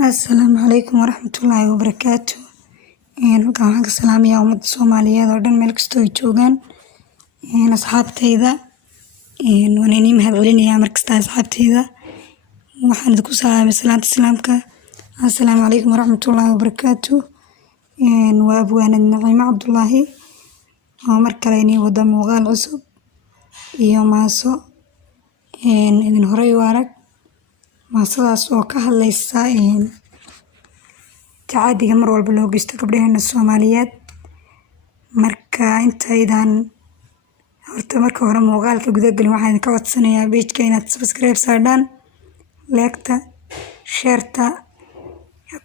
Asalaamu calaykum waraxmatullaahi wabarakaatu. Halkaan waxaan ka salaamayaa ummadda Soomaaliyeed oo dhan meel kastoo ay joogaan. Asxaabtayda waan inii mahadcelinayaa markasta asxaabtayda. Waxaan idinku salaamay salaanta islaamka. Asalaamu calaykum waraxmatullaahi wabarakaatu. Waa abwaanad Naciimo Cabdullaahi oo mar kale inii wada muuqaal cusub iyo maaso idin horey u arag. Maasadaas oo ka hadlaysa tacadiga mar walba loo geysto gabdhaheena Soomaaliyeed. Marka hore muuqaalka guda galin waxaan idinka codsanayaa page-ka inaad subscribe saadhaan, like-ta, share-ta,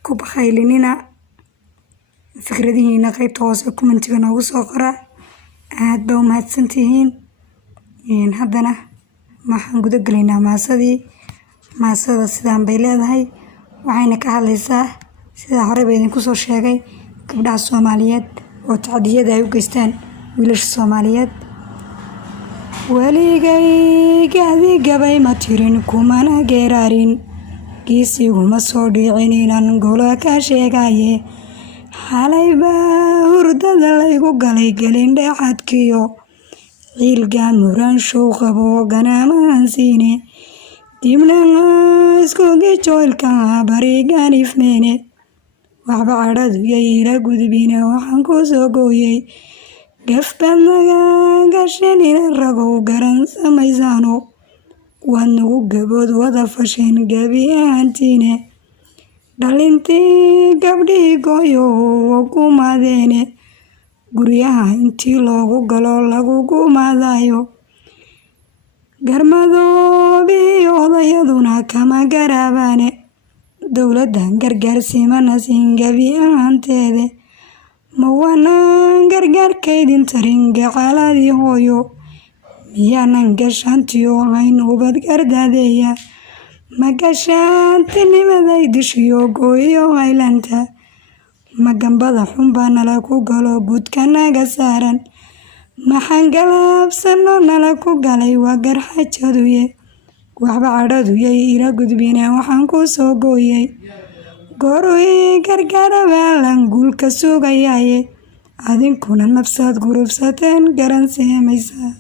ku bakaylinina, fikradihiina qaybta hoose comment-iga noogu soo qora. Aad baa u mahadsantihiin. Haddana waxaan guda galaynaa maasadii. Maasada sidaan bay leedahay, waxayna ka hadlaysaa sida hore ba idinku soo sheegay gabdhaha Soomaaliyeed oo tacadiyada ay u geystaan wiilasha Soomaaliyeed. Waligayga adigabay ma tirin kumana geeraarin, geesiguma soo dhicin inaan golo ka sheegaye. Xalay baa hurdada laygu galay gelin dhexadkiyo, ciilga muraanshow qabo ganaamaan siine. Dibna isku gijoylka barigaan ifmeene, waxba cadhadu yay ila gudbina waxaan ku soo gooyey. Gafbaad naga gashin ina ragow garan samaysaano, waad nagu gabood wada fasheen gabi ahaantiine. Dhalintii gabdhihii gooyo waa gumaadeene, guryaha intii loogu galo lagu gumaadayo. Garmadoobii odayaduna kama garaabaane, dowladdan gargaarsiimana siin gabi ahaanteede. Ma waanaan gargaarkaydin tarin gacaaladii hooyo, miyaanan gashaantiyo hayn ubad gardaadeeya. Ma gashaantinimaday dishiyo gooyo haylanta, ma gambada xunbaa nala ku galo guudka naga saaran. Maxaan galaabsano nala ku galay waa garxajaduye, waxba cadhadu yay ila gudbina waxaan ku soo gooyey. Goorwii gargaara baalan guulka sugayaaye, adinkuna nafsaad gurubsateen garan seemaysaa.